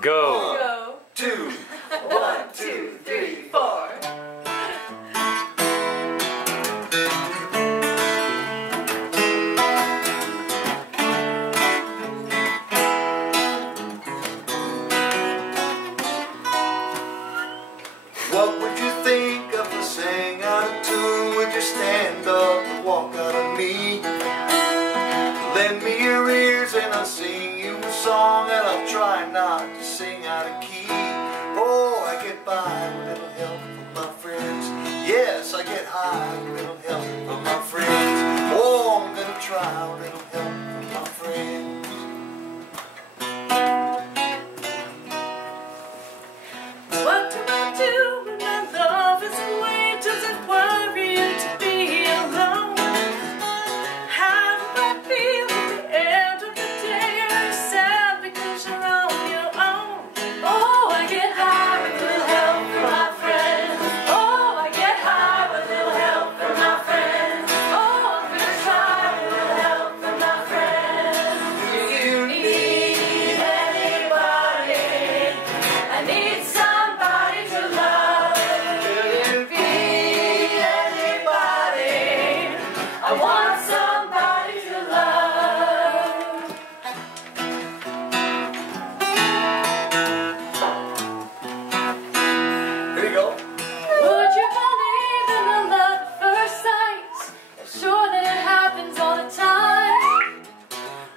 Go. Go. 2, 1, 2, 3, 4. What would you think if I sang out of tune? Would you stand up and walk out of me? Lend me your ears and I'll sing you a song, and I'll try not to sing out of key. Oh, I get by with a little help from my friends. Yes, I get high with a little help from my friends. Oh, I'm gonna try a little help from my friends. What do I do when my love is away? Does it worry you to be alone? How do I feel at the end of the day? Are you sad because you're on your own? Oh, I get high with a little help from my friends. Oh, I get high with a little help from my friends. Oh, I'm gonna try a little help from my friends. Do you need anybody? I need somebody to love. I want somebody to love. Here you go. Would you believe in the love at first sight? I'm sure that it happens all the time.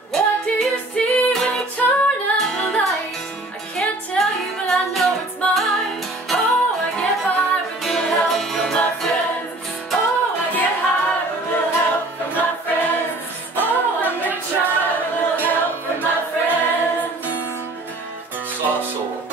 What do you see when you turn out the light? I can't tell you, but I know it's mine. Oh, I get high with a little help from my friends. Oh, I get high with a little help from my friends. Oh, I'm gonna try a little help from my friends. Soft soul.